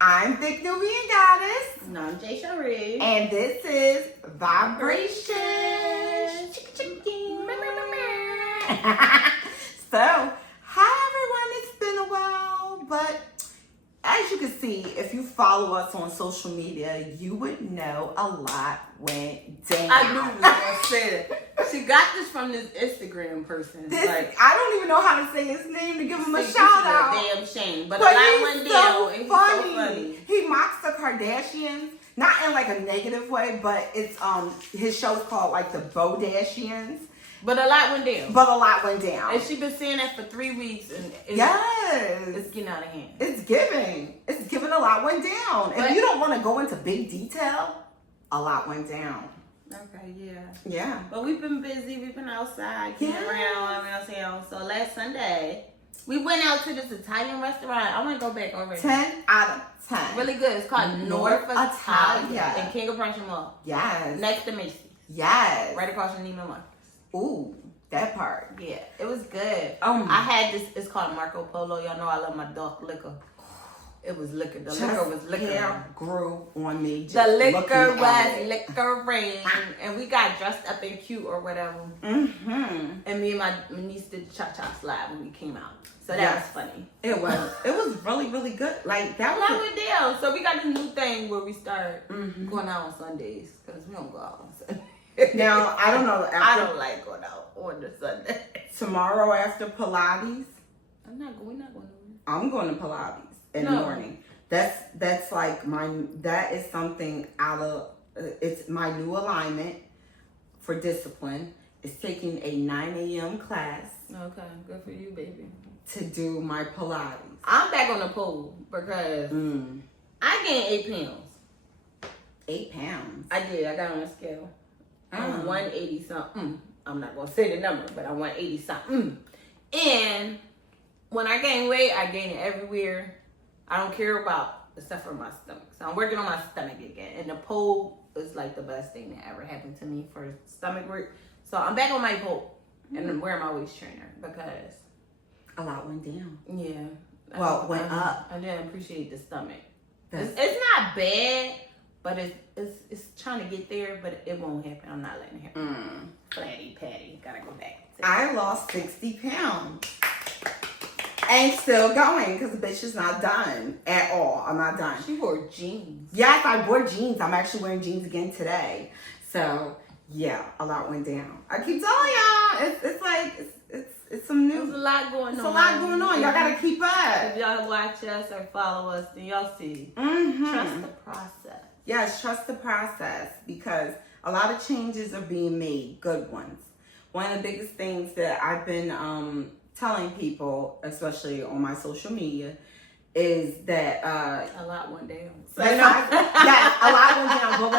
I'm Thick Nubian Goddess. And I'm J. Cherie. And this is Vibrations. So, hi everyone, it's been a while, but as you can see, if you follow us on social media, you would know a lot went down. I knew you were going to say that. She got this from this Instagram person. I don't even know how to say his name to give him a shout out. A damn shame. But he's I went so down and he's funny. so funny. He mocks the Kardashians, not in like a negative way, but it's his show's called like the Bodashians. But a lot went down. And she's been saying that for 3 weeks, and it's getting out of hand. It's giving a lot went down. If you don't want to go into big detail, a lot went down. Okay, yeah. Yeah. But we've been busy. We've been outside, getting around town. So last Sunday, we went out to this Italian restaurant. I want to go back already. 10 out of 10. Really good. It's called North Italia in King of Prussia Mall. Yes. Next to Macy's. Yes. Right across from Neiman Marcus. Ooh, that part. Yeah, it was good. I had this. It's called Marco Polo. Y'all know I love my dark liquor. It was liquor. The liquor was liquor. Hair grew on me. The liquor was liquor-ing, and we got dressed up and cute or whatever. Mm-hmm. And me and my niece did the cha-cha slide when we came out. So that was funny. It was. It was really, really good. Like that was. Went down. So we got this new thing where we start going out on Sundays because we don't go out on Sundays. Now, I don't know. I don't like going out on the Sunday. Tomorrow after Pilates. We're not going. I'm going to Pilates in the morning. That's like that is something it's my new alignment for discipline. It's taking a 9 a.m. class. Okay, good for you, baby. To do my Pilates. I'm back on the pole because I gained 8 pounds. 8 pounds? I did. I got on a scale. I'm 180 something. I'm not gonna say the number, but I'm 180 something. And when I gain weight, I gain it everywhere. I don't care about except for my stomach. So I'm working on my stomach again. And the pole is like the best thing that ever happened to me for stomach work. So I'm back on my pole and I'm wearing my waist trainer because a lot went down. Yeah. Well, went up. I didn't appreciate the stomach. It's not bad. But it's trying to get there, but it won't happen. I'm not letting it happen. Platty patty. Gotta go back. I lost 60 pounds. And still going because the bitch is not done at all. I'm not done. She wore jeans. Yes, I wore jeans. I'm actually wearing jeans again today. So, yeah, a lot went down. I keep telling y'all, it's like, it's some new. There's a lot going on. It's a lot going on. Y'all gotta keep up. If y'all watch us or follow us, then y'all see. Trust the process. Yes, trust the process because a lot of changes are being made, good ones. One of the biggest things that I've been telling people, especially on my social media, is that a lot went down. Yes, a lot went down. But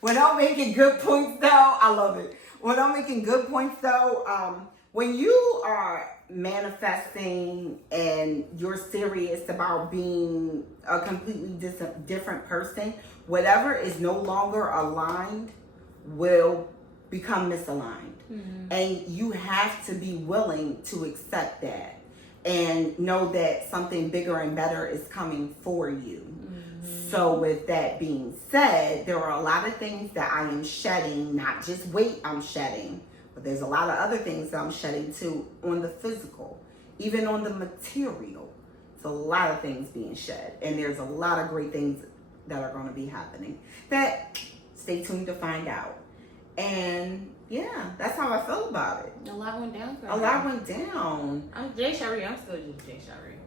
when I'm making good points though, I love it. When I'm making good points though, when you are manifesting and you're serious about being a completely different person, whatever is no longer aligned will become misaligned. And you have to be willing to accept that and know that something bigger and better is coming for you. So with that being said, there are a lot of things that I am shedding, not just weight I'm shedding, but there's a lot of other things that I'm shedding too on the physical, even on the material. It's a lot of things being shed. And there's a lot of great things that are going to be happening that stay tuned to find out. And yeah, that's how I feel about it. A lot went down. A lot went down. I'm J. Cherie. I'm still just J. Cherie.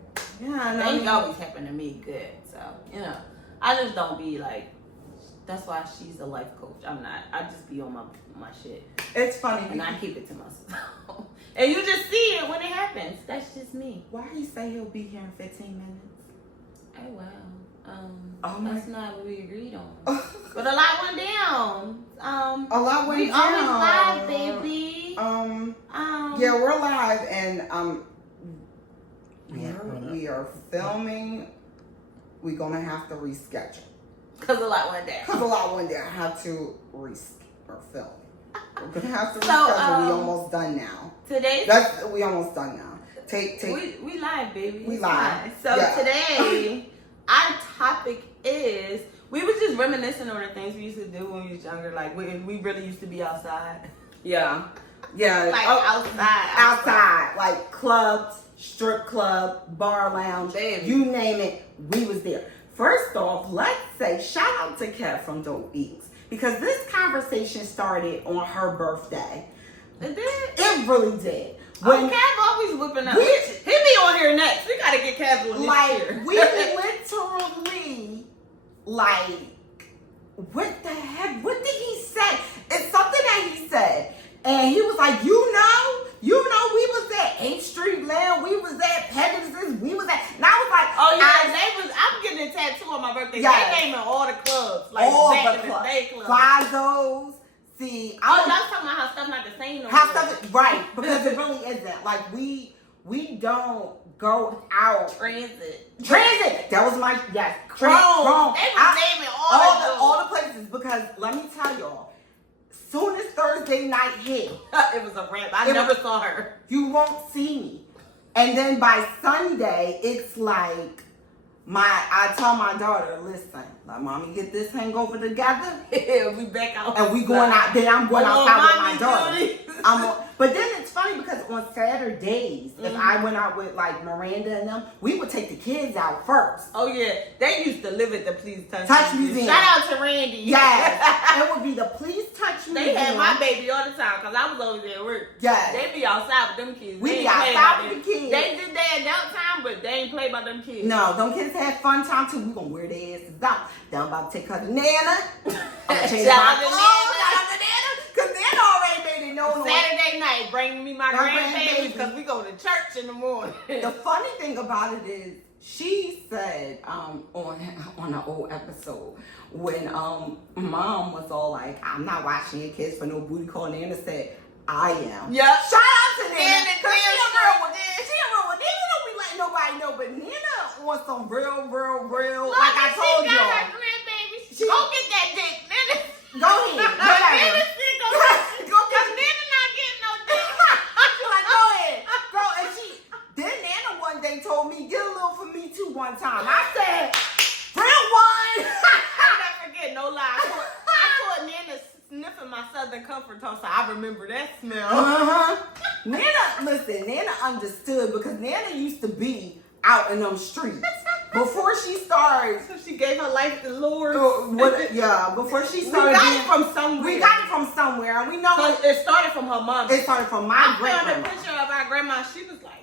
Yeah, things always happen to me good. So, I just don't be like, that's why she's a life coach. I'm not. I just be on my shit. It's funny. And I keep it to myself. And you just see it when it happens. That's just me. Why do you say he'll be here in 15 minutes? Oh, wow. That's not what we agreed on. But a lot went down. A lot went down. We always live, baby. Yeah, we're live and we are filming. We're gonna have to reschedule. Cause a lot went down. I have to film. We're gonna have to reschedule. We almost done now. We almost done now. We live, baby. We live. So today, our just reminiscing on the things we used to do when we was younger. Like we really used to be outside. Yeah. Yeah. Like outside. Outside. Like clubs, strip club, bar lounge, Baby. you name it, we was there. First off, let's say shout out to Kev from Dope Beats, because this conversation started on her birthday. It did? It really did. Kev always whipping up. He be on here next. We gotta get Kev on this year. We literally, like, what the heck? What did he say? It's something that he said. And he was like, you know, we was at 8th Street Land, we was at Pegasus, we was at, and I was like, oh yeah, I'm getting a tattoo on my birthday. Yes. They came in all the clubs, like all back the in the day clubs. Fazos. See, y'all talking about how stuff not the same no how more. stuff, right, because it really isn't. Like, we don't go out. Transit. That was my, yes. Chrome. They was naming all the places, because let me tell y'all, soon as Thursday night hit, it was a rap. I never saw her. You won't see me. And then by Sunday, it's like I tell my daughter, listen, let mommy get this hangover together. We back out. And we going out. Then I'm going outside with my daughter. Duty. But then it's funny because on Saturdays, if I went out with like Miranda and them, we would take the kids out first. Oh yeah, they used to live at the Please Touch Museum. Shout out to Randy. Yes, it would be the Please Touch Museum. They had my baby all the time because I was over there at work. Yes. They be outside with them kids. We be outside with the kids. They did their adult time, but they ain't play by them kids. No, them kids had fun time too. We gonna wear their asses out. Then I'm about to take her to Nana. I'm gonna change my clothes. Shout out to Nana. Cause Nana already made it known. Saturday night, bring me my grandbabies grandbaby. because we go to church in the morning. The funny thing about it is, she said on an old episode when mom was all like, "I'm not watching your kids for no booty call," Nana said, "I am." Yep. Shout out to Nana. Nana, Cause she a real one. Nana don't be letting nobody know, but Nana wants some real. Look, like I told she got y'all. her grandbaby. Go get that dick, Nana. Go ahead. Whatever. Go get Nana not getting no dick. She's like, go ahead. Go. And then Nana one day told me, get a little for me too one time. I said, real one. I'll never forget, no lie. I caught Nana sniffing my Southern Comfort toast, so I remember that smell. Nana understood because Nana used to be out in them streets. Before she started. So she gave her life to the Lord. Before she started. We got it from somewhere. We got it from somewhere, and we know it started from her mom. It started from my grandma. I found a picture of our grandma. She was like,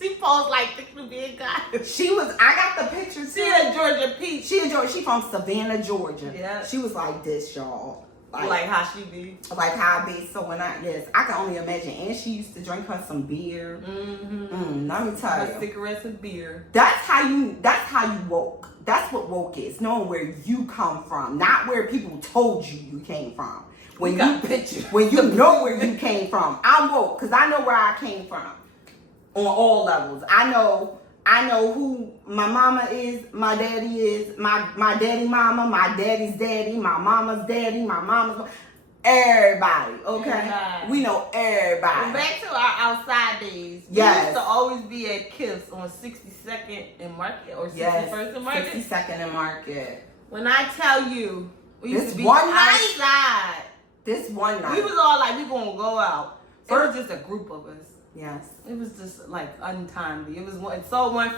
she posed like the big guy. I got the picture too. She a Georgia peach. She from Savannah, Georgia. Yeah. She was like this, y'all. Like how she be. Like how I be. So I can only imagine. And she used to drink her some beer. Let me tell you. Cigarettes and beer. That's how you woke. That's what woke is. Knowing where you come from. Not where people told you came from. When you know where you came from. I'm woke because I know where I came from. On all levels. I know who my mama is, my daddy is, my daddy mama, my daddy's daddy, my mama's daddy, my mama's everybody, okay? Everybody. We know everybody. Well, back to our outside days. Yes. We used to always be at Kiss on 62nd and Market or 61st and Market. 62nd and Market. When I tell you, we used to be one outside. This one night. We was all like, we gonna go out. It was just a group of us. Yes. It was just like untimely. It was one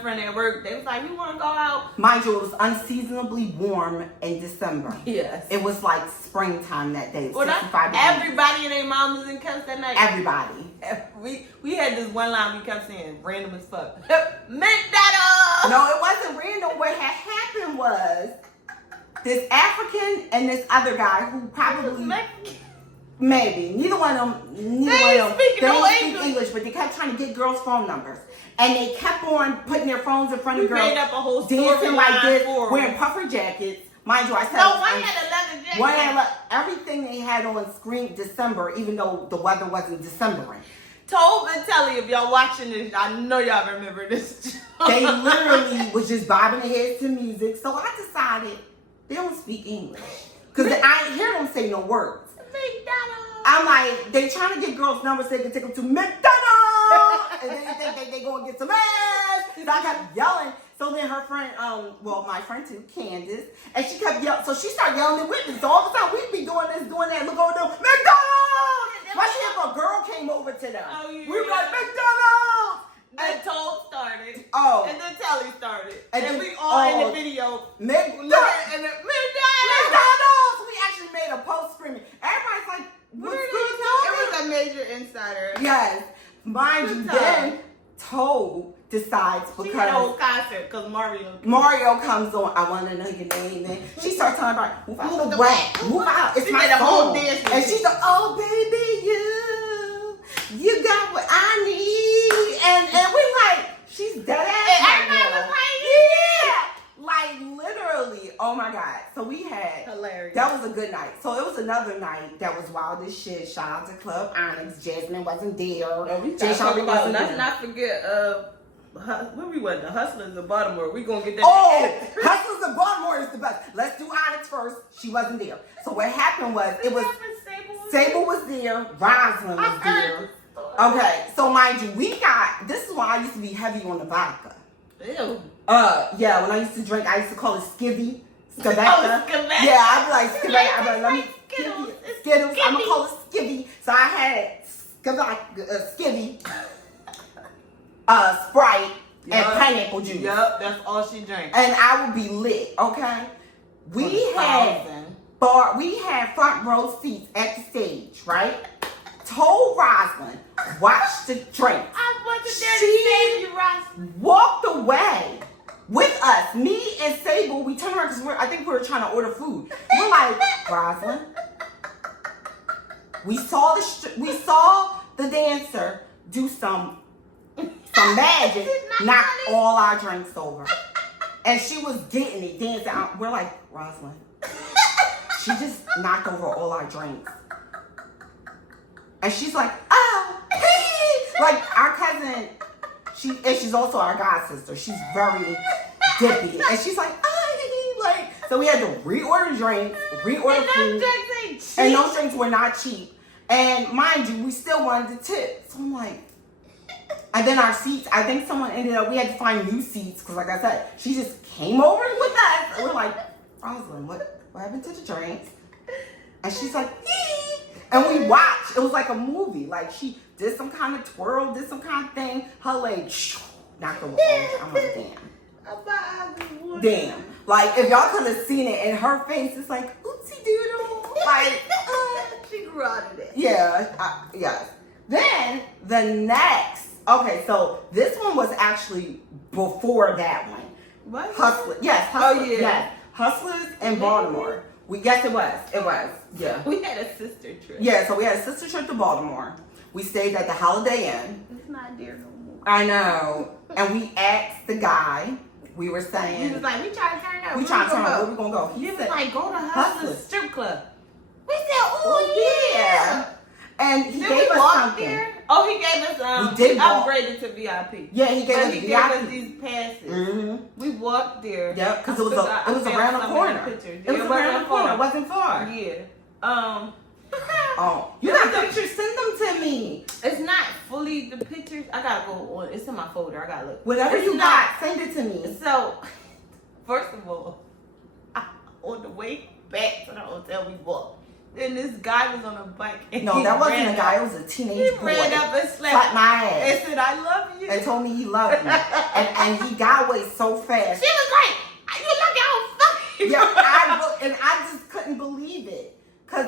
friend at work, they was like, we want to go out. Mind you, it was unseasonably warm in December. Yes. It was like springtime that day. Well, everybody and their mom was in Cups that night. Everybody. We had this one line we kept saying, random as fuck. McDonald's! No, it wasn't random. What had happened was this African and this other guy who probably... Maybe. Neither one of them. They didn't speak English, but they kept trying to get girls' phone numbers. And they kept on putting their phones in front of girls. Made up a whole dancing like this, wearing puffer jackets. Mind you, I said. No, one had a leather jacket. One had everything they had on screen December, even though the weather wasn't Decembering. Tove and Telly, if y'all watching this, I know y'all remember this. They literally was just bobbing their heads to music. So I decided they don't speak English. Because I ain't hear them say no words. McDonald's. I'm like, they trying to get girls' numbers so they can take them to McDonald's. And then they think they go and get some ass. So I kept yelling. So So then her friend, my friend too, Candace, and she kept yelling. So she started yelling with me. So all the time we'd be doing this, doing that. Look over there, McDonald's. Especially if a girl came over to them, we were like McDonald's. And Toll started. Oh. And then Telly started. And And then, we all in the video. McDonald's. And McDonald's. We actually made a post screaming. Everybody's like, what's going on? It was a major insider. Yes. Mind you, then Toad decides She because had a whole concert because Mario comes on. I want to know your name. And she starts telling everybody, move out the way. Move out. It's She my made a whole song. dance with And it. she's like, oh, baby, you got what I need. And we like, she's dead ass. And everybody was like, yeah. Like, literally. Oh, my God. So we had. hilarious. That was a good night. So it was another night that was wild as shit. Shout out to Club Onyx. Jasmine wasn't there. Let's not forget, where we went? The Hustlers of Baltimore. We gonna get that. Oh, Hustlers of Baltimore is the best. Let's do Onyx first. She wasn't there. So what happened was, it was Sable was there. Rosalind was there. Okay, so mind you, this is why I used to be heavy on the vodka. Ew. Yeah, when I used to drink, I used to call it skivvy. Skivvy. Oh, skivvy. Yeah, I'd be like skivvy. I'd be like, let me Skittles. Skittles. I'm gonna call it skivvy. So I had skivvy, Sprite, and pineapple juice. Yup, that's all she drank. And I would be lit. Okay, we had front row seats at the stage, right? Told Rosalind, watch the drink. I wasn't there to save you, Ross. Walked away with us. Me and Sable, we turned around because I think we were trying to order food. We're like, Rosalind, we saw the dancer do some magic, knock all our drinks over. And she was getting it, dancing out. We're like, Rosalind, she just knocked over all our drinks. And she's like, oh, hey. Like our cousin, she's also our god sister. She's very dippy. And she's like, oh, like, so we had to reorder drinks, reorder food. And those drinks were not cheap. And mind you, we still wanted the tip. So I'm like, and then our seats, I think someone ended up, we had to find new seats. Because like I said, she just came over with us. And we're like, Rosalind, what happened to the drinks? And she's like, hee. And we watched. It was like a movie. Like she did some kind of twirl, did some kind of thing. Her leg knocked over. I'm like, damn. Damn. Like if y'all could have seen it in her face, it's like, oopsie doodle. Like, she grew out of it. Yeah. Yes. Then the next. Okay, so this one was actually before that one. What? Hustlers. Yes. Hustlers. Oh yeah. Yes. Hustlers in Baltimore. Yes, it was. It was. Yeah. We had a sister trip. Yeah, so we had a sister trip to Baltimore. We stayed at the Holiday Inn. It's not there no more. I know. And we asked the guy, we were saying, He was like, we trying to turn up. we trying to turn up, where we gonna go? He was like, go to Hustlers. Hustlers strip club. We said, oh yeah. And he Did gave we us walk something. there? Oh, he gave us, We did walk. upgraded to VIP. Yeah, he gave But us he VIP. gave us these passes. Mm-hmm. We walked there. Yep, because it was around the corner. It was around the corner. It wasn't far. Yeah. Oh, you got pictures? Send them to me. It's not fully the pictures. I gotta go on. It's in my folder. I gotta look. Whatever It's you not- got, send it to me. So, first of all, on the way back to the hotel, we walked. And this guy was on a bike. And No, he that wasn't ran a guy. up. It was a teenage He boy. ran up and Slapped slapped my ass. and said, I love you. And told me he loved me. and he got away so fast. She was like, you lucky I was fucking. Yeah, I just couldn't believe it.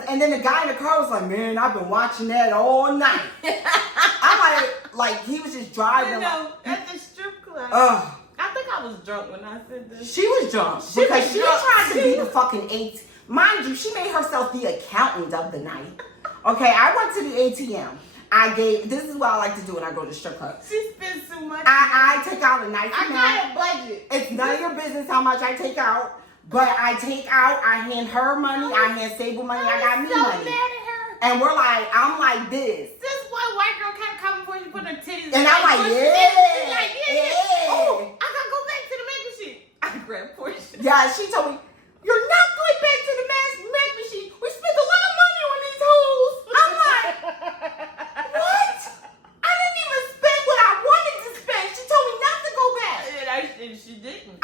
And then the guy in the car was like, man, I've been watching that all night. I'm like he was just driving. You know, at the strip club. Ugh. I think I was drunk when I said this. She was drunk because she tried to be the fucking ATM. Mind you, she made herself the accountant of the night. Okay, I went to the ATM. This is what I like to do when I go to strip club. She spent so much. I take out a nice amount. I got a budget. It's none of your business how much I take out. But I take out, I hand her money, I hand Sable money, I got me so money. Mad at her. And I'm like this. This one white girl kept coming before she put her titties. And I'm like, She's like, yeah. Oh, I gotta go back to the make machine. I grabbed Portia. Yeah, she told me, you're not going back to the make machine. We spent a lot of money on these hoes. I'm like, what? I didn't even spend what I wanted to spend. She told me not to go back. And she didn't.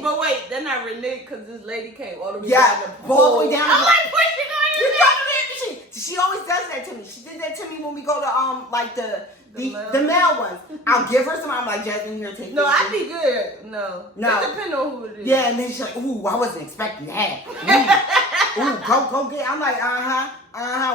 reneged. But wait, they're not reneged because this lady came all the way Yeah, down the all pole. the way down. I'm like, what's she going You to got the machine. She always does that to me. She did that to me when we go to like the male ones. I'll give her some. I'm like, Jasmine, here, take No, this. I'd be good. No. It depends on who it is. Yeah, and then she's like, ooh, I wasn't expecting that. Ooh, go get. I'm like,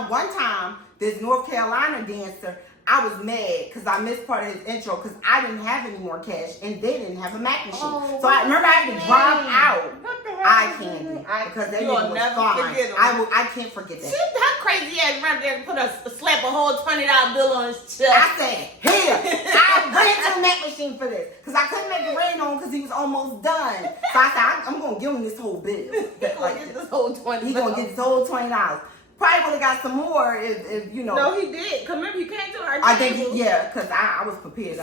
One time, this North Carolina dancer, I was mad because I missed part of his intro because I didn't have any more cash and they didn't have a Mac machine. So I remember I had to drive out. What the hell? I can't because that nigga was fine. I can't forget that. Her crazy ass right there and slap a whole $20 bill on his chest. I said, here, I ran to the Mac machine for this because I couldn't make it rain on because he was almost done. So I said, I'm going to give him this whole bill. He's going to get this whole $20. He's going to get this whole $20. Probably would have got some more if you know. No, he did. Cause remember, he came to our table. I think because I was prepared.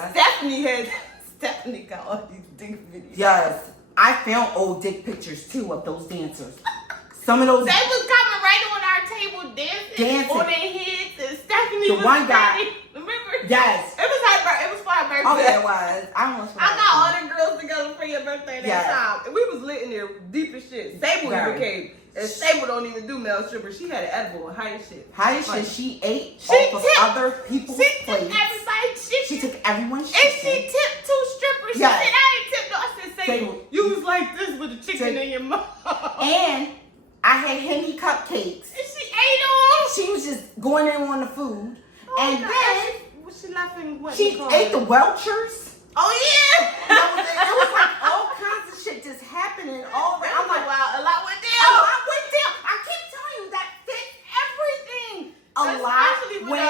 Stephanie got all these dick videos. Yes, I found old dick pictures too of those dancers. Some of those. They was coming right on our table dancing. On their heads, and Stephanie the was one guy. ready. Remember? Yes. It was for her birthday. Oh yeah, it was. I got all the girls together for your birthday that time, and we was lit in there deep as shit. Sable even came. And Sable don't even do male strippers. She had an edible and high shit. High shit. She ate off of other people's plates. She took everybody. She took everyone's shit. And she tipped 2 strippers. She said, I ain't tipped no. I said, Sable, you was like this with the chicken in your mouth. And I had Henny cupcakes. And she ate them. She was just going in on the food. And then was she laughing? What she ate the Welchers. Oh yeah. It was like all kinds of shit just happening all around. I'm like, wow, a lot went down. A lot went down. I keep telling you that fits everything. A lot went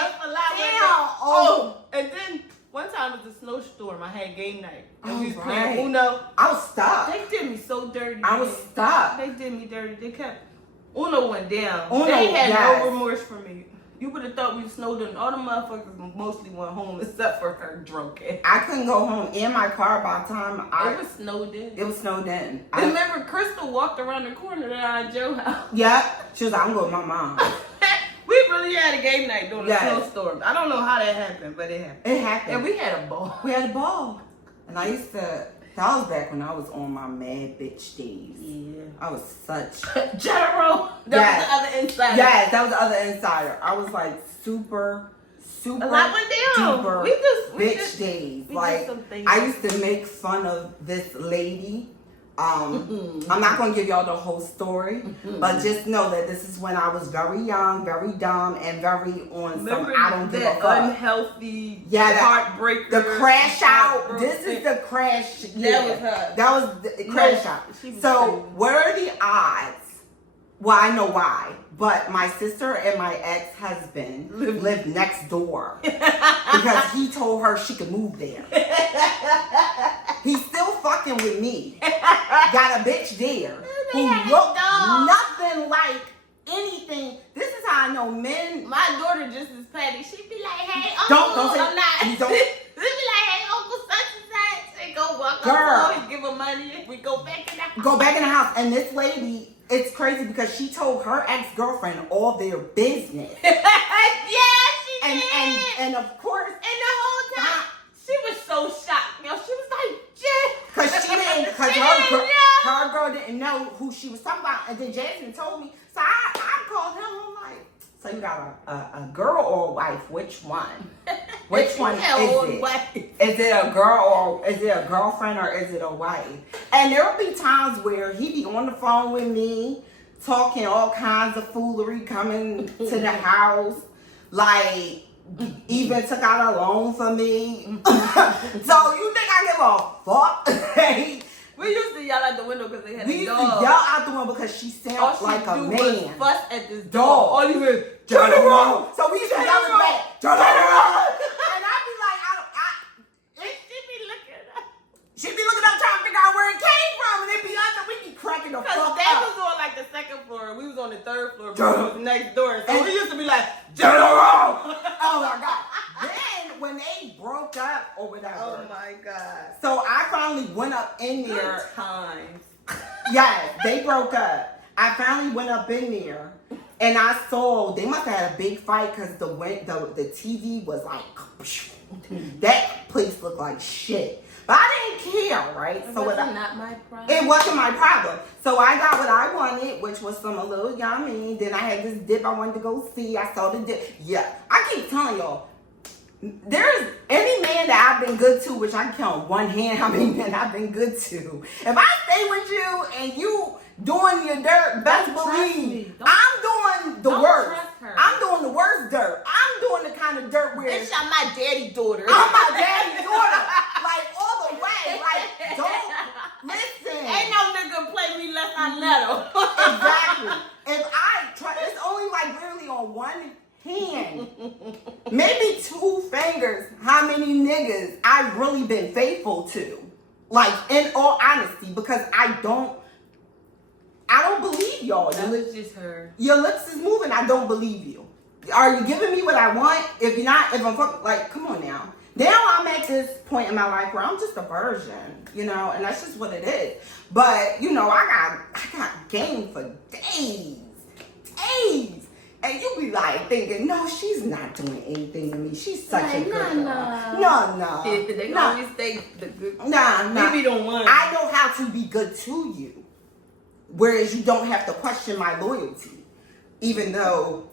down. Oh, and then one time it was a snowstorm. I had game night. And we was playing Uno. I was stuck. They did me so dirty. I was stuck. They did me dirty. They kept Uno went down. Uno, they had no remorse for me. You would have thought we snowed in. All the motherfuckers mostly went home except for her drunk ass. I couldn't go home in my car by the time it was snowed in. It was snowed in. I remember Crystal walked around the corner to our Joe house. Yeah. She was like, I'm going with my mom. We really had a game night during the snowstorm. I don't know how that happened, but it happened. It happened. And we had a ball. We had a ball. And I used to, that was back when I was on my mad bitch days. Yeah. I was such. General. That was the other insider. Yes, that was the other insider. I super a lot went down. duper bitch days. Like, I used to make fun of this lady. I'm not gonna give y'all the whole story, but just know that this is when I was very young, very dumb, and very on some I don't give a fuck. Unhealthy, heartbreaker, the crash out. This is the crash. That was her. That was the crash out. So what are the odds? Well, I know why, but my sister and my ex-husband lived next door because he told her she could move there. He's still fucking with me. Got a bitch there who looked nothing like anything. This is how I know men. My daughter just as petty. She'd be like, "Hey, Uncle, don't say, I'm not." Don't. She'd be like, "Hey, Uncle, such and such." And go walk up to her, give her money, and we go back in the house. Go back in the house, and this lady. It's crazy because she told her ex-girlfriend all their business. Yeah, she did. And of course, and the whole time she was so shocked. Yo, she was like, "Yeah," because her girl didn't know who she was talking about, and then Jasmine told me. So I called him. I'm like, "So you got a girl or a wife? Which one? Which one is it? Is it a girl or is it a girlfriend or is it a wife?" And there will be times where he be on the phone with me, talking all kinds of foolery, coming to the house, like even took out a loan for me. So you think I give a fuck? We used to yell out the window because they had a dog. We used to yell out the window because she sounds like a man. Fuss at this dog. All you hear, turn around. So we used to yell it back, turn around. And I'd be like, she'd be looking up trying to figure out where it came from, and it'd be us, and we'd be cracking the fuck up. Because they was on like the second floor, and we was on the third floor, but we was next door. So we used to be like, turn around. Oh my God. Then when they broke up or whatever. Oh my God. So I finally went up in there. Good times. Yeah, they broke up. I finally went up in there, and I saw they must have had a big fight because the TV was like, that place looked like shit. But I didn't care, right? It So was what not my problem. it wasn't my problem. So I got what I wanted, which was some a little yummy. Then I had this dip I wanted to go see. I saw the dip. Yeah, I keep telling y'all, there's any man that I've been good to, which I can count on one hand how many men I've been good to. If I stay with you and you doing your dirt, best believe I'm doing the worst. I'm doing the worst dirt. I'm doing the kind of dirt where Bitch, I'm my daddy daughter. I'm my daddy's daughter. Like all the way. Like don't listen. Ain't no nigga play me less I let him. Exactly. If I try, it's only like literally on one hand, maybe two fingers, how many niggas I've really been faithful to. Like in all honesty, because I don't believe y'all. That was just her. Your lips is moving. I don't believe you. Are you giving me what I want? If you're not, if I'm fucking, like, come on now. Now I'm at this point in my life where I'm just a virgin, you know, and that's just what it is. But you know, I got game for days. And you be like thinking, no, she's not doing anything to me. She's such a good girl. No. They always think the good. Nah. Maybe the one. I know how to be good to you. Whereas you don't have to question my loyalty. Even though,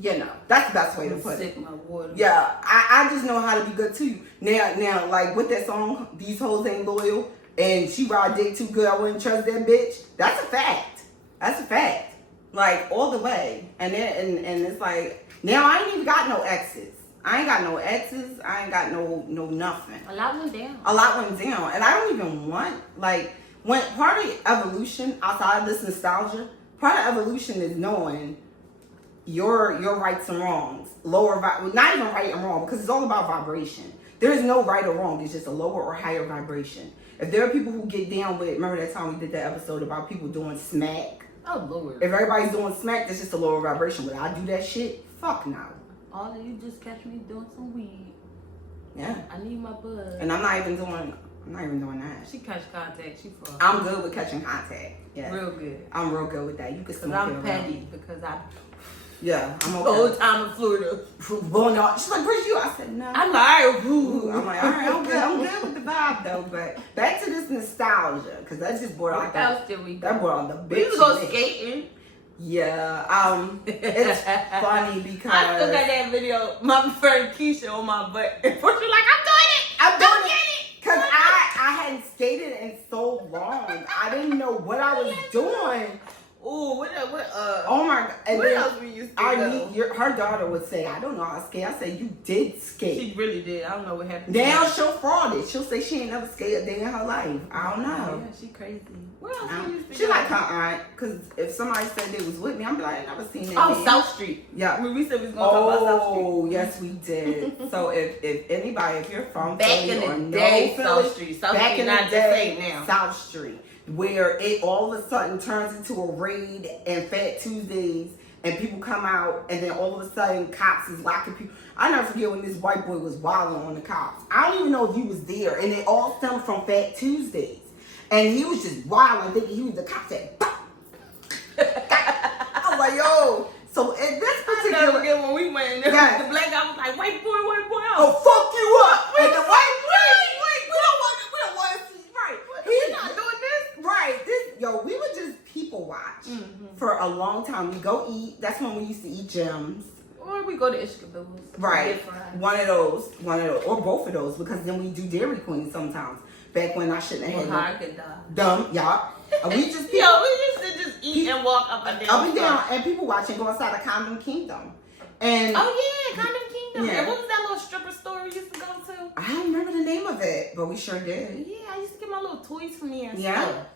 you know, that's the best way to put it. My water. Yeah, I just know how to be good to you. Now, like with that song, These Hoes Ain't Loyal, and she ride dick too good, I wouldn't trust that bitch. That's a fact. Like all the way. And then and it's like, now I ain't even got no exes. I ain't got no no nothing. A lot went down. And I don't even want, like, when part of evolution outside of this nostalgia, part of evolution is knowing your rights and wrongs. Not even right and wrong, because it's all about vibration. There is no right or wrong. It's just a lower or higher vibration. If there are people who get down with, remember that time we did that episode about people doing smack? Oh, Lord. If everybody's doing smack, that's just a lower vibration. Would I do that shit? Fuck no. All of you just catch me doing some weed. Yeah. I need my bud. And I'm not even doing that. She catch contact. She fuck. I'm good with catching contact. Yeah. Real good. I'm real good with that. You can Because smoke I'm it petty. around. Because I... Yeah, I'm okay. The whole time in Florida. Well, no, she's like, where's you? I said, no. I'm like, ooh. I'm like, all right, I'm good with the vibe though. But back to this nostalgia, because that just brought out that brought out the bitch. We was go skating. Yeah, it's funny because I still got that video. My friend Keisha on my butt. And Portia like, I'm doing it. Because I hadn't skated in so long. I didn't know what I was doing. Ooh, Oh my God. And what else we used to do? Her daughter would say, I don't know how to skate. I said, you did skate. She really did. I don't know what happened. Now she'll fraud it. She'll say she ain't never skated a day in her life. I don't know. Yeah, she crazy. Where else we used to She go? like her aunt. Because if somebody said they was with me, I'm like, I ain't never seen that. Oh, man. South Street. Yeah. When we said we was going to talk about South Street. Oh, yes, we did. So if anybody, if you're from Back Philly or in the day, Philly, South Street. South back Street in not the the day, same now. South Street, where it all of a sudden turns into a raid and Fat Tuesdays, and people come out, and then all of a sudden cops is locking people. I never forget when this white boy was wilding on the cops. I don't even know if he was there, and it all stemmed from Fat Tuesdays, and he was just wilding, thinking he was the cop. Said, "Bah!" I was like, yo. So in this particular, I never forget when we went in there, yes. the black guy was like, white boy, oh, fuck you up. And the white boy, we don't want to see, right. He's not doing this. Right. We would just people watch for a long time. We go eat. That's when we used to eat gems. Or we go to Ishkabil's. Right. One of those, or both of those, because then we do Dairy Queen sometimes. Back when I shouldn't have had dumb, y'all. And we just we used to just eat and walk up and down. And people watching go inside the Condom Kingdom. And Condom Kingdom. Yeah. And what was that little stripper store we used to go to? I don't remember the name of it, but we sure did. Yeah, I used to get my little toys from there and Yeah. stuff.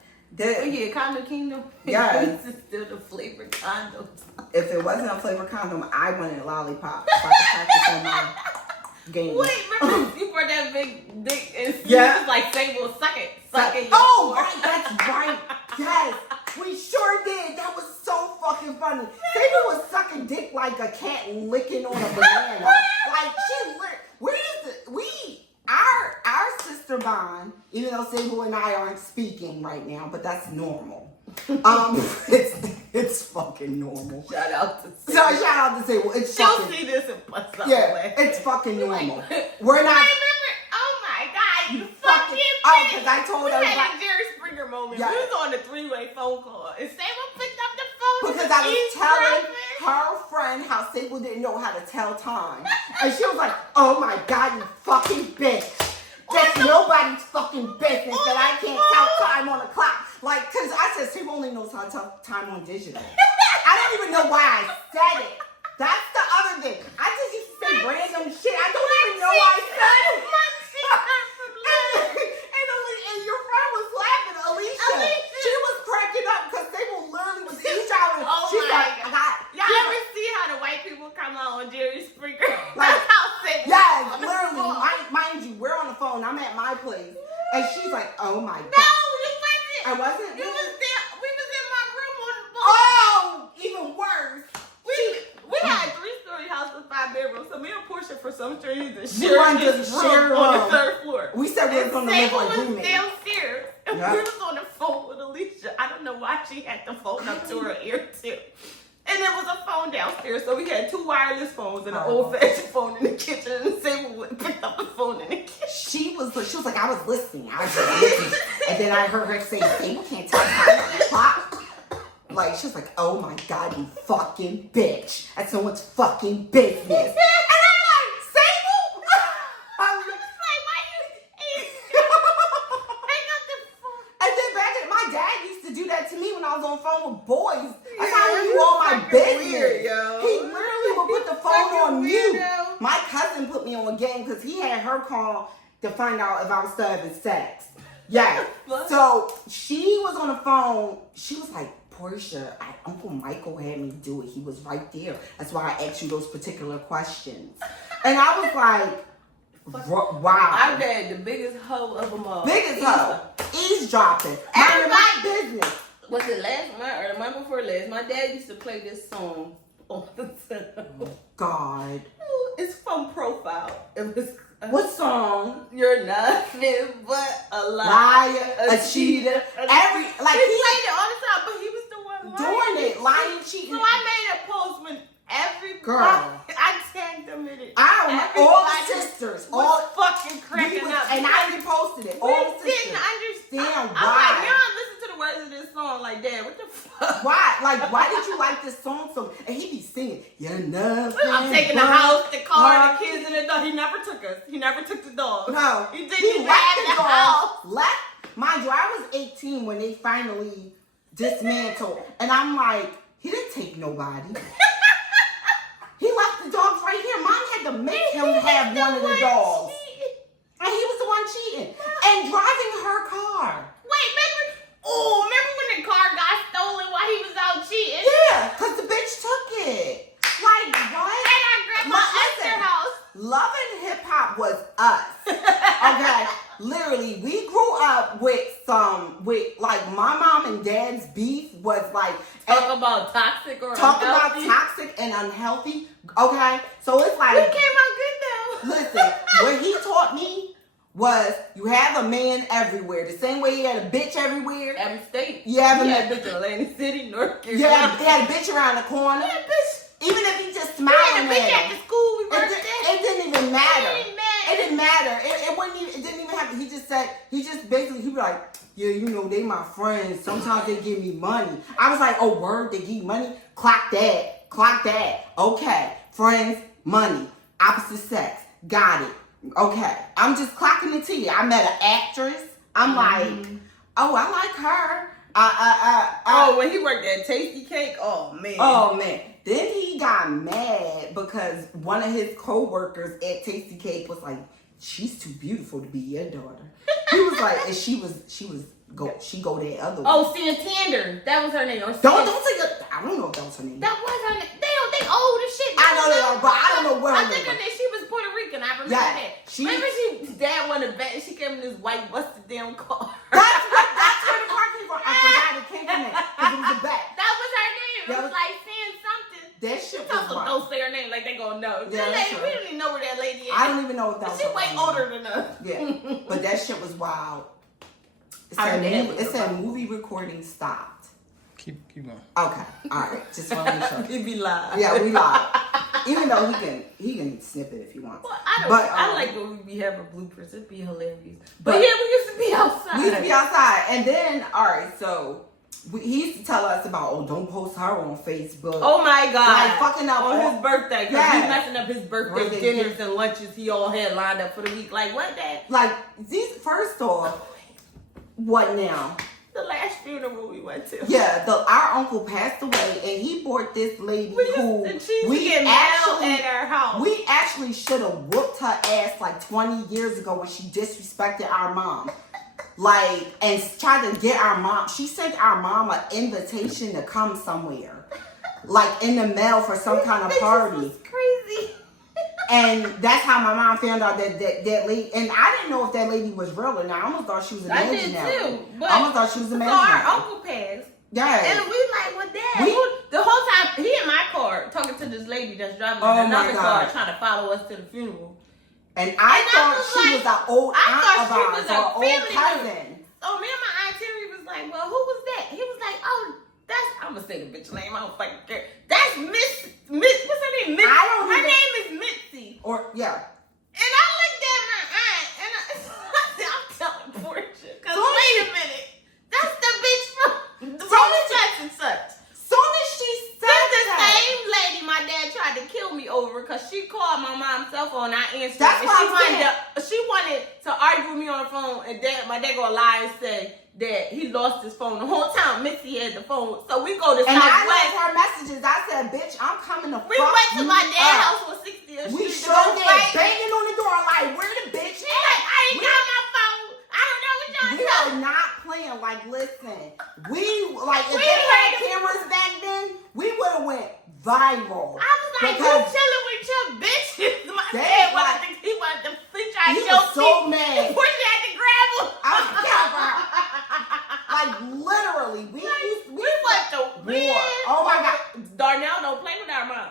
Condom Kingdom. Yeah. I used to steal the flavored condoms. If it wasn't a flavor condom, I wanted a lollipop. So I could practice on my game. Wait, remember you brought that big dick and Yeah. was like, say, well, suck it. Oh, right, that's right. Yes, we sure did. That was so fucking funny. Saber was sucking dick like a cat licking on a banana. Like our sister bond, even though Sable and I aren't speaking right now, but that's normal. It's fucking normal. Shout out to So shout out to Sable. It's She'll fucking, see this and bust up. yeah, it's fucking normal. Like, We're not. remember? Oh my God, you Fucking because I told her. We had a Jerry Springer moment. Yeah. We was on a 3-way phone call. And Sable picked up the phone. Because I was telling her friend how Sable didn't know how to tell time. And she was like, oh my God, you fucking bitch. That's nobody's fucking business that I can't tell time on the clock. Like, because I said Sable only knows how to tell time on digital. I don't even know why I said it. That's the other thing. I just used to say random shit. I don't even know why I said it. And your friend was laughing, Alicia. She was cracking up because Sable literally was eavesdropping. She's like, y'all ever see how the white people come out on Jerry Springer? Like, That's how Sable. yes, literally. Mind you, we're on the phone. I'm at my place. And she's like, oh my God. No, you wasn't. I wasn't? You was there. We was in my room on the phone. Oh, even worse. We had a 3-story house with 5 bedrooms, so me and Portia, for some strange reason, We wanted shared to this share room on room. the 3rd floor. We said we were going to live Sable on was roommates. downstairs, and Yeah. we was on the phone with Alicia. I don't know why she had the phone up to her ear too. And there was a phone downstairs, so we had 2 wireless phones and an old-fashioned phone in the kitchen. And Sable picked up the phone in the kitchen. She was like, I was listening. I was just listening. And then I heard her say, Sable can't tell time on the clock. Like, she was like, oh my God, you fucking bitch. That's someone's fucking business. And I'm like, Sable? I was Like, why you hang up the phone? And then back in, my dad used to do that to me when I was on the phone with boys. That's Yeah, how he knew all my fucking business. weird, yo. He literally would put the phone fucking on mute. weirdo. My cousin put me on game because he had her call to find out if I was still having sex. Yeah. So she was on the phone. She was like, Portia, Uncle Michael had me do it. He was right there. That's why I asked you those particular questions. And I was like, wow. I'm the biggest hoe of them all. Biggest hoe. Eavesdropping. Minding my business. Was it last month or the month before last? My dad used to play this song all the time. God. It's from Profile. It was What song? You're nothing but a Liar, a cheater. Every, like, he played it all the time, but he was the one doing it, lying, cheating. So I made a post when every Girl. I tagged them in it. I don't all the sisters, was all fucking cracking up, and I reposted it. All the we sisters. didn't understand. Damn, I'm why? like, you don't listen to the words of this song, like, Dad, what the fuck? Why? Like, why did you like this song so? And he be singing, you're nothing. I'm taking the house, the car, but- the kids, and the dog. He never took us. He never took the dog. No, He didn't he even left have the the dog. house. Left. Mind you, I was 18 when they finally dismantled, and I'm like, he didn't take nobody. He left the dogs right here. Mom had to make him have one of the dogs. And he was the one cheating. And driving her car. Wait, remember when the car got stolen while he was out cheating? Yeah, because the bitch took it. Like, what? And I grabbed my sister house. Love and hip hop was us. Okay? Literally, we grew up with like, my mom and dad's beef was like. Talk about toxic or unhealthy. About toxic and unhealthy. Okay? So it's like. He came out good though. Listen, what he taught me was you have a man everywhere. The same way he had a bitch everywhere. Every state. You have He a had a bitch in Atlantic City, North Carolina. yeah, he had a bitch around the corner. He had a bitch. Even if he just He had smiling a bitch at at him. the school we worked at. It didn't even matter. It didn't matter. It didn't matter. It wasn't even. It didn't even have. He just said. He just basically. He was like, yeah, you know, they my friends. Sometimes they give me money. I was like, oh, word, they give you money. Clock that. Clock that. Okay, friends, money, opposite sex. Got it. Okay, I'm just clocking it to you. I met an actress. I'm like, oh, I like her. Oh, when he worked at Tasty Cake, oh man. Oh man. Then he got mad because one of his co-workers at Tasty Cake was like, she's too beautiful to be your daughter. He was like, and she go that other way. Oh, Santander. That was her name. Or Don't say that. I don't know if that was her name. That was her name. They old as shit. I know they are, but I don't know where I her think name her name, she was Puerto Rican. I remember Yeah, that. she- Remember dad wanted back and she came in this white busted down car. That's where the car came from. I forgot it came from that because it was a bat. That was her name. It That was was- like saying something. That shit was Also, wild. don't say her name like they gonna know. Yeah, That that's lady, right. we don't even know where that lady is. I don't even know if that was She her way name. older than us. Yeah, but that shit was wild. It Our said, dad movie, was it said wild. movie recording stopped. Keep going. Okay, all right. Just want to make sure. He be live. Yeah, we live. Even though he can snip it if he wants. Well, I don't. But, I like when we be having bloopers. It'd be hilarious. But yeah, we used to be outside. We used to be outside, and then all right, so. He used to tell us about, oh, don't post her on Facebook. Oh my God. Like fucking up on his birthday. Because Yeah. he's messing up his birthday dinners and lunches he all had lined up for the week. Like, what that? Like, these, first off, what now? The last funeral we went to. Yeah, our uncle passed away, and he brought this lady who we actually at our house. We actually should have whooped her ass like 20 years ago when she disrespected our mom. Like, and tried to get our mom. She sent our mom an invitation to come somewhere, like in the mail for some kind of party. Was crazy. And that's how my mom found out that lady. And I didn't know if that lady was real or not. I almost thought she was imaginary. I did too. But I almost thought she was imaginary. So our uncle passed. Yeah. And we like, well, Dad. The whole time he in my car talking to this lady that's driving in another car trying to follow us to the funeral. And I thought she was an old aunt of ours or an old cousin. So me and my aunt Cherie was like, well, who was that? He was like, oh, that's, I'm going to say the bitch name. I don't fucking care. That's Miss, what's her name? Mitzi. Her name is Mitzi. Or, yeah. And I looked at my aunt and I'm telling Portia. Because wait a minute. That's the bitch from the such and such. Soon as she said the same lady my dad tried to kill me over because she called my mom's cell phone and I answered. That's and she wanted to argue with me on the phone, and my dad gonna lie and say that he lost his phone the whole time. Mitzi had the phone, so we go to and I Southwest. left her messages. I said, "Bitch, I'm coming to fuck We went to my you dad's up." house on 60th Street. We sure did, banging on the door like, "Where the bitch?" She's like, "I ain't got my phone. I don't know what y'all We talking." are not playing. Like, listen, if they had cameras back then, we would have went viral. I was like, you chilling with your bitches. My dad he wanted to feature our He show. was so mad. Portia had to grab him. I was like, literally, we went to war. Oh my God. Darnell, don't play with our mom.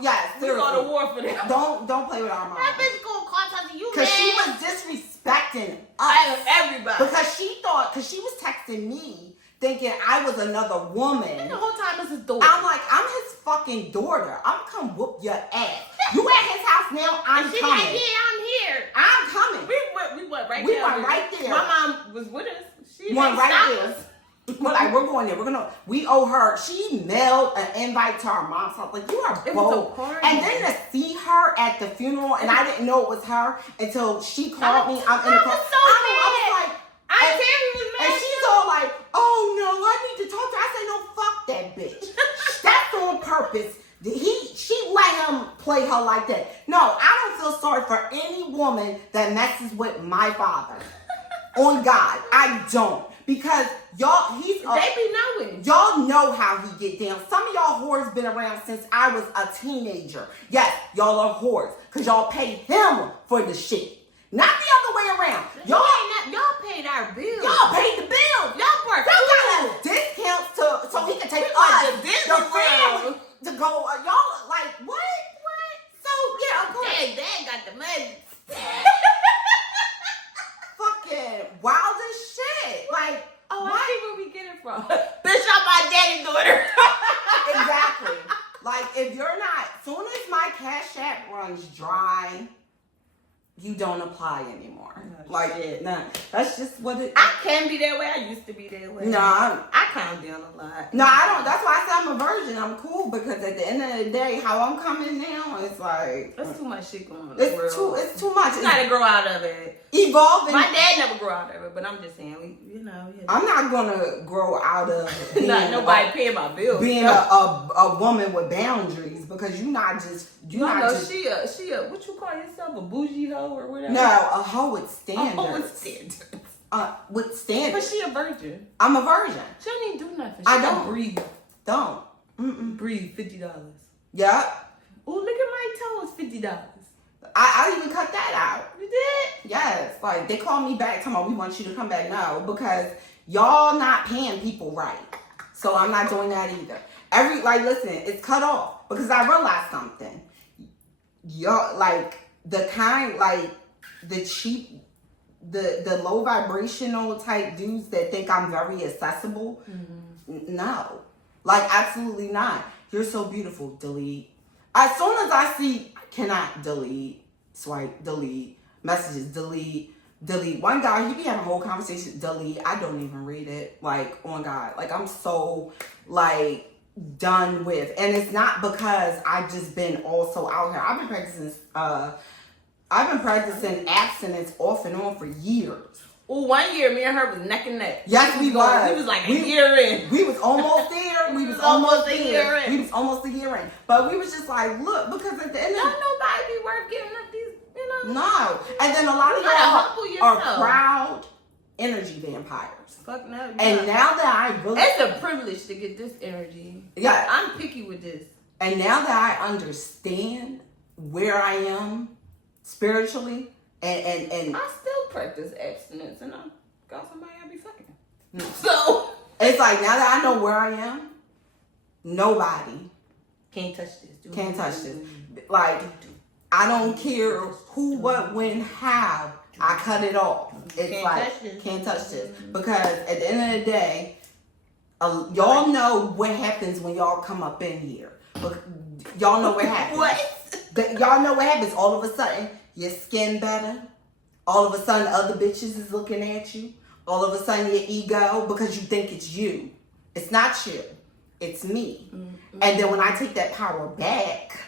Yes, we seriously. go to war for them. Don't play with our mom. That bitch gonna call to you, because she was disrespecting us. Everybody. Because she was texting me thinking I was another woman. And the whole time it's his daughter. I'm like, I'm his fucking daughter. I'm come whoop your ass. You at his house now? I'm coming. Like, yeah, I'm here. I'm coming. We went right there. We went right there. My mom was with us. She went right there. us. We're like, we're going there. We owe her. She mailed an invite to our mom's house. Like, you are bold. And then to see her at the funeral, and I didn't know it was her until she called me. I'm in the car. I was like, and she's all like, oh no, I need to talk to her. I said, no, fuck that bitch. That's on purpose. She let him play her like that. No, I don't feel sorry for any woman that messes with my father. On God, I don't. Because y'all, they be knowing. Y'all know how he get down. Some of y'all whores been around since I was a teenager. Yes, y'all are whores. Because y'all paid him for the shit. Not the other way around. Y'all paid our bills. Y'all paid the bills. Y'all brought discounts so he can take us, the family, to go. Y'all like what? So yeah, of course. Dad got the money. Fucking wild as shit. Like, I see where we get it from. Bitch, I'm my daddy's daughter. Exactly. Like, if you're not, soon as my Cash App runs dry, you don't apply anymore. Nah, that's just what it. I can be that way. I used to be that way. No, I calm down a lot. No, I don't. That's why I said I'm a virgin. I'm cool because at the end of the day, how I'm coming now, it's like there's too much shit going on. It's too much. You gotta grow out of it. Evolving. My dad never grew out of it, but I'm just saying, I'm not gonna grow out of being nobody paying my bills. Being a woman with boundaries because you're not just. She a what you call yourself, a bougie hoe or whatever? No, a hoe with standards. A hoe with standards. With standards. But she a virgin. I'm a virgin. She don't even do nothing. I don't breathe. Don't. Breathe. $50. Yeah. Oh, look at my toes. $50. I even cut that out. You did? Yes. Like they called me back talking about we want you to come back now because y'all not paying people right. So I'm not doing that either. Listen, it's cut off because I realized something. Y'all the cheap, the low vibrational type dudes that think I'm very accessible. No, Like, absolutely not. You're so beautiful. Delete. As soon as I see, cannot delete, swipe, delete, messages, delete. One guy, he be having a whole conversation, delete. I don't even read it. Like, on God. Like, I'm so, like, done with. And it's not because I've just been also out here. I've been practicing abstinence off and on for years. Well, 1 year, me and her was neck and neck. Yes, we was. We was like a year in. We was almost there. We was almost a year in. We was almost a year in. But we was just like, look, because at the end of don't nobody be worth giving up these, No. And then a lot of y'all are proud energy vampires. Fuck no. And now that I really... It's a privilege to get this energy. Yeah. I'm picky with this. And now that I understand where I am spiritually, and I still practice abstinence, and I got somebody I be fucking. So it's like, now that I know where I am, nobody can't touch this. Can't touch this. Like, I don't care who, what, when, how. I cut it off. It's can't touch this. Because at the end of the day, y'all know what happens when y'all come up in here. Y'all know what happens. What? Y'all know what happens. All of a sudden, your skin better. All of a sudden, other bitches is looking at you. All of a sudden, your ego, because you think it's you. It's not you. It's me. Mm-hmm. And then when I take that power back,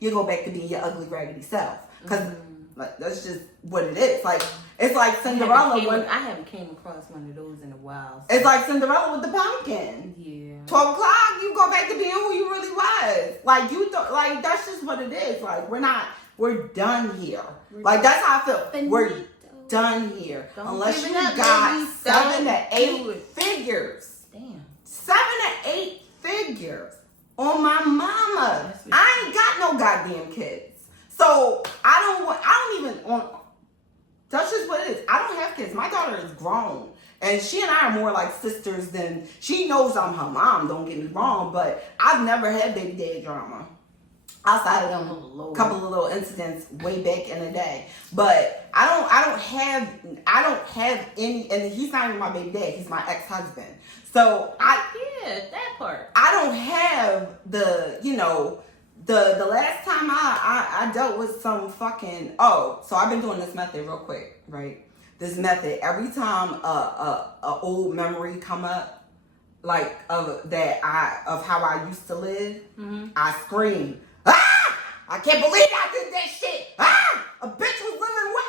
you go back to being your ugly, raggedy self. Because like, that's just what it is. Like, it's like Cinderella. I haven't came across one of those in a while. So. It's like Cinderella with the pumpkin. Yeah. 12 o'clock, you go back to being who you really was. Like, like, that's just what it is. Like, we're done here. Like, that's how I feel. We're done here. Unless you got 7 to 8 figures. Damn. 7 to 8 figures on my mama. I ain't got no goddamn kids. So that's just what it is. I don't have kids. My daughter is grown. And she and I are more like sisters than, she knows I'm her mom, don't get me wrong, but I've never had baby daddy drama. Outside of them couple of little incidents way back in the day. But I don't have any, and he's not even my baby dad, he's my ex-husband. So that part. I don't have the last time I dealt with some fucking, so I've been doing this method real quick, right? This method, every time a old memory come up, like of how I used to live, I scream, ah! I can't believe I did that shit. Ah! A bitch was living with,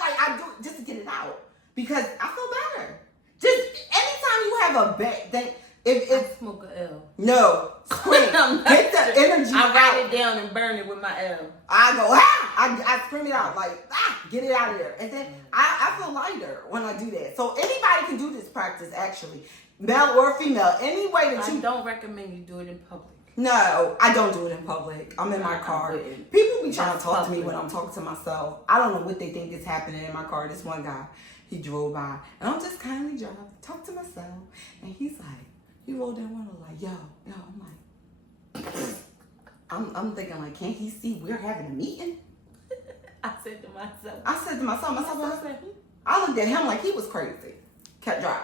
like I do just to get it out because I feel better. Just anytime you have a bad thing. If I smoke a L. No, scream. Get the energy out. I write it down and burn it with my L. I go, I scream it out, like, get it out of there. And then I feel lighter when I do that. So anybody can do this practice, actually. Male or female. Any way that you... I don't recommend you do it in public. No, I don't do it in public. I'm in my car. People be trying to talk to me when I'm talking to myself. I don't know what they think is happening in my car. This one guy, he drove by. And I'm just kindly driving, talk to myself. And he's like, he rolled that window like, yo, I'm like, I'm thinking like, can't he see we're having a meeting? I said to myself, I looked at him like he was crazy. Kept driving.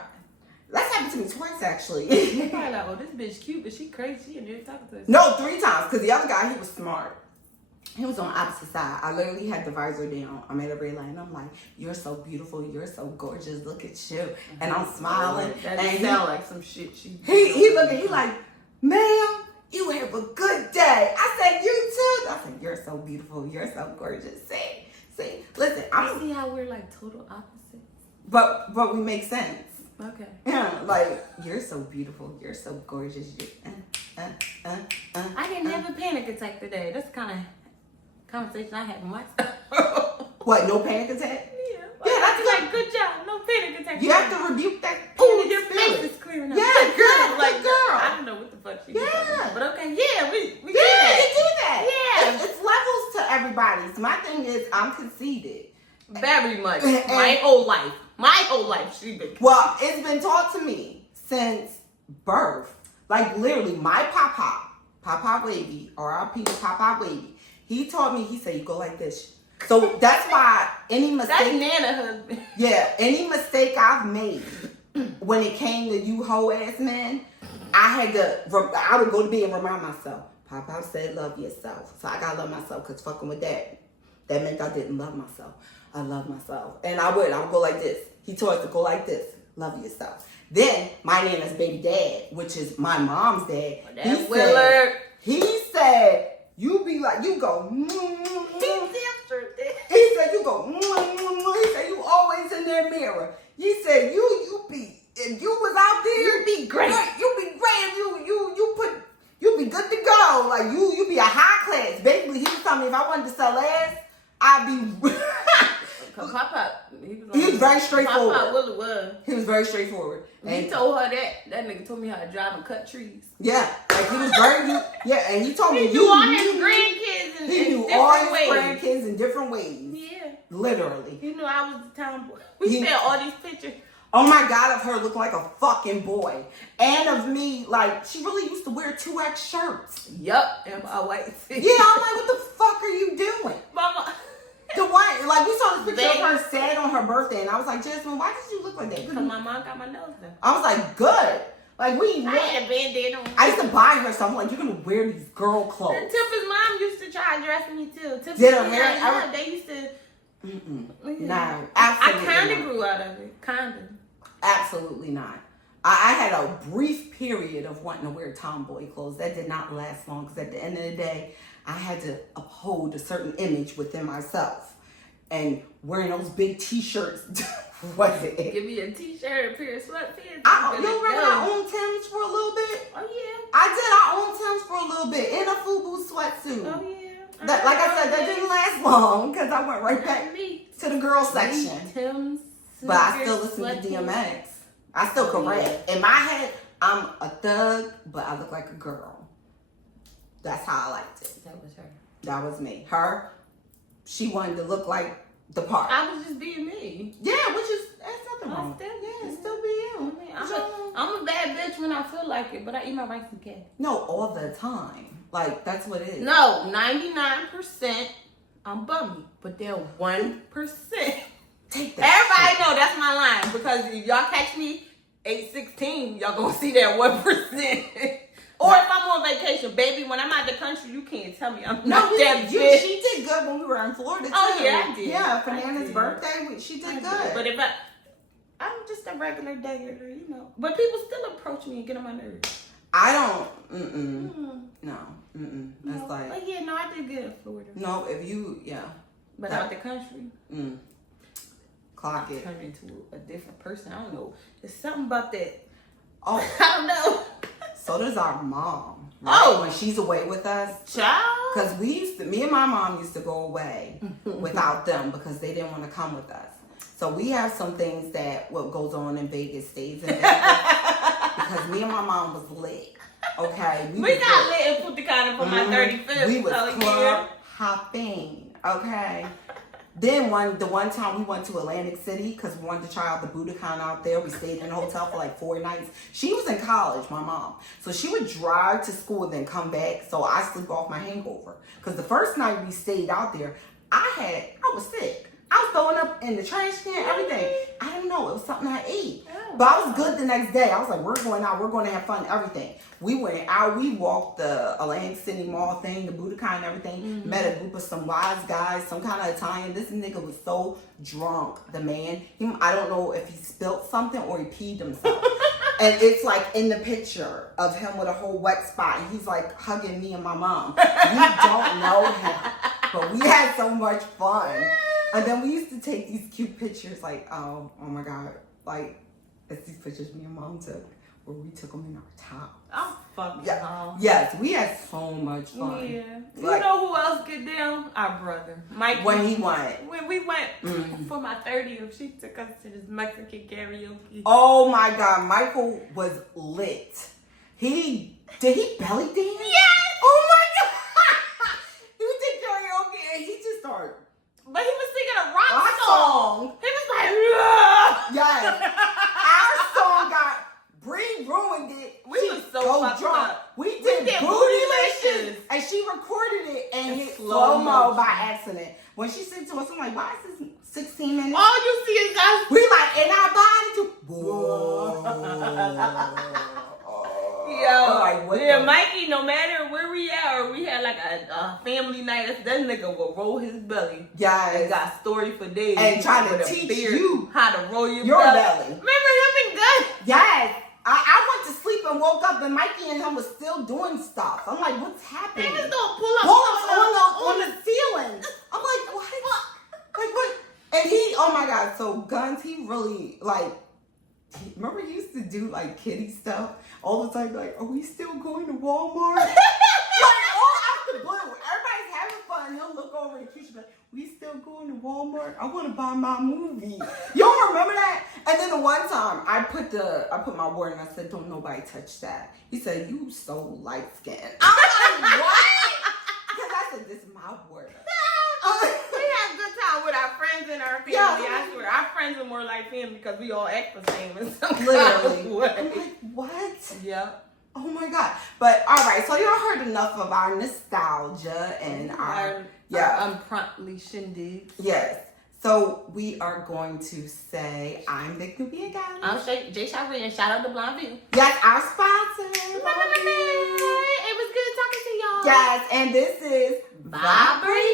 That's happened to me twice, actually. You're probably like, oh, this bitch cute, but she crazy. She in there talking to us. No, 3 times, because the other guy, he was smart. He was on the opposite side. I literally had the visor down. I'm at a red light, and I'm like, you're so beautiful. You're so gorgeous. Look at you. And I'm smiling. That and sound like some shit she... He looking, he like, ma'am, you have a good day. I said, you too. I said, you're so beautiful. You're so gorgeous. See, listen. I see how we're like total opposites. But we make sense. Okay. Yeah, like, you're so beautiful. You're so gorgeous. I didn't have a panic attack today. That's the kind of conversation I had with myself. What, no panic attack? Yeah, that's like, good job. No panic attack. You have to rebuke that. Oh, your face is clearing up. Yeah, girl. Like, girl. I don't know what the fuck she did. Yeah. But okay, yeah, we do that. You do that. Yeah. It's levels to everybody. So my thing is, I'm conceited. Very much. My whole life, she been. Well, it's been taught to me since birth. Like, literally, my Papa Wavy, R.I.P. to Papa Wavy, he taught me, he said, you go like this. So that's why any mistake... That's Nana husband. Yeah, any mistake I've made when it came to you hoe-ass men, I would go to bed and remind myself, Pop said love yourself. So I gotta love myself, because fucking with that meant I didn't love myself. I love myself. And I would go like this. He told us to go like this. Love yourself. Then my Nana's baby dad, which is my mom's dad, he said, you be like, you go, he said, you go, he said, you always in that mirror. He said, you be, if you was out there, you be great. You be great. You be good to go. Like, you be a high class. Basically, he was telling me if I wanted to sell ass, I'd be... Pop, he was very straightforward. Pop really was. He was very straightforward. And he told her that nigga told me how to drive and cut trees. Yeah, like he was very good. Yeah, and he told me he knew all his grandkids in grandkids in different ways. Yeah, literally. He knew I was the town boy. We said all these pictures. Oh my God, of her looking like a fucking boy, and of me, like she really used to wear 2X shirts. Yup, and my white. Yeah, I'm like, what the fuck are you doing, Mama? The one, like we saw this picture of her sad on her birthday, and I was like, Jasmine, why did you look like that? Because my mom got my nose done. I was like, good. Like I had a bandana on. I used to buy her stuff. I'm like, you're gonna wear these girl clothes. And Tiffany's mom used to try to dress me too. Tiffany's did her hair? They used to. No, absolutely. I kind of grew out of it, kind of. Absolutely not. I had a brief period of wanting to wear tomboy clothes. That did not last long, because at the end of the day, I had to uphold a certain image within myself. And wearing those big t-shirts wasn't it. Give me a t-shirt, a pair of sweatpants. You remember I owned Tim's for a little bit? Oh, yeah. I owned Tim's for a little bit in a FUBU sweatsuit. Oh, yeah. Like I said, that didn't last long, because I went right back to the girl section. Tim's. But I still listen to DMX. I still can rap. In my head, I'm a thug, but I look like a girl. That's how I liked it. That was her. That was me. Her, she wanted to look like the part. I was just being me. Yeah, that's nothing wrong. Still be you. I'm a bad bitch when I feel like it, but I eat my rice and cabbage. No, all the time. Like, that's what it is. No, 99% I'm bummy, but then 1%. Take that. Everybody know that's my line, because if y'all catch me 8:16, y'all gonna see that 1%. Or if I'm on vacation, baby, when I'm out the country, you can't tell me I'm not that bitch. She did good when we were in Florida too. Oh yeah, I did. Yeah, for Nana's birthday, she did good. But if I'm just a regular day, But people still approach me and get on my nerves. I don't. No. That's like. But yeah, no, I did good in Florida. No, if you, But out the country. Clock it. Turned into a different person. I don't know. There's something about that. Oh, I don't know. So does our mom. Right? Oh, when she's away with us, child. Because me and my mom used to go away without them, because they didn't want to come with us. So we have some things that what goes on in Vegas stays in Vegas, because me and my mom was lit. Okay, we got lit and put the kind of for my 35th. We was club hopping. Okay. Then the one time we went to Atlantic City, because we wanted to try out the Budokan out there. We stayed in a hotel for like 4 nights. She was in college, my mom. So she would drive to school and then come back. So I sleep off my hangover. Because the first night we stayed out there, I was sick. I was throwing up in the trash can, everything. I don't know. It was something I ate. But I was good the next day. I was like, we're going out. We're going to have fun, everything. We went out. We walked the Atlantic City Mall thing, the Budokan and everything. Met a group of some wise guys, some kind of Italian. This nigga was so drunk, the man. I don't know if he spilled something or he peed himself. And it's like in the picture of him with a whole wet spot. And he's like hugging me and my mom. We don't know him. But we had so much fun. And then we used to take these cute pictures, like, oh my God, like, it's these pictures me and mom took, where we took them in our top. Oh, fuck yeah. Yes, we had so much fun. Yeah. Like, you know who else get down? Our brother, Mike. When he went. When we went for my 30th, she took us to this Mexican karaoke. Oh my God, Michael was lit. Did he belly dance? Yes! Oh my God! He did karaoke and he just started. But he was singing a rock song. He was like, ugh. Yes. Our song Bree ruined it. We was so fucked drunk. up. We did Bootylicious. And she recorded it and hit slow-mo by accident. When she said to us, I'm like, why is this 16 minutes? All you see is us. We like, in our body too. Yo, like, what? Yeah, Mikey, no matter where we at, or we had like a family night, that nigga will roll his belly. Yeah, and got story for days. And trying to teach you how to roll your belly. Remember him and Gus? Yes. I went to sleep and woke up and Mikey and him was still doing stuff. I'm like, what's happening? They just don't pull up on the ceiling. I'm like, what? Like what? And he, oh my God, so Guns, he really like, remember he used to do like kiddie stuff all the time, like, are we still going to Walmart? Like all out the blue. Everybody's having fun. He'll look over and Keisha be like, we still going to Walmart? I want to buy my movie. You don't remember that? And then the one time I put my word and I said, don't nobody touch that. He said, you so light skinned. I'm like, what? Because I said, this is my word. We have a good time with our friends and our family. Yeah. I swear, our friends are more like family because we all act the same in some literally. kind of way. I'm like, what? Yeah. Oh my God. But all right, so y'all heard enough of our nostalgia and our unpromptly shindigs. Yes. So we are going to say, I'm the Nubian Goddess. I'm J. Cherie, and shout out to Blonde View. Yes, our sponsor. It was good talking to y'all. Yes, and this is Vibration.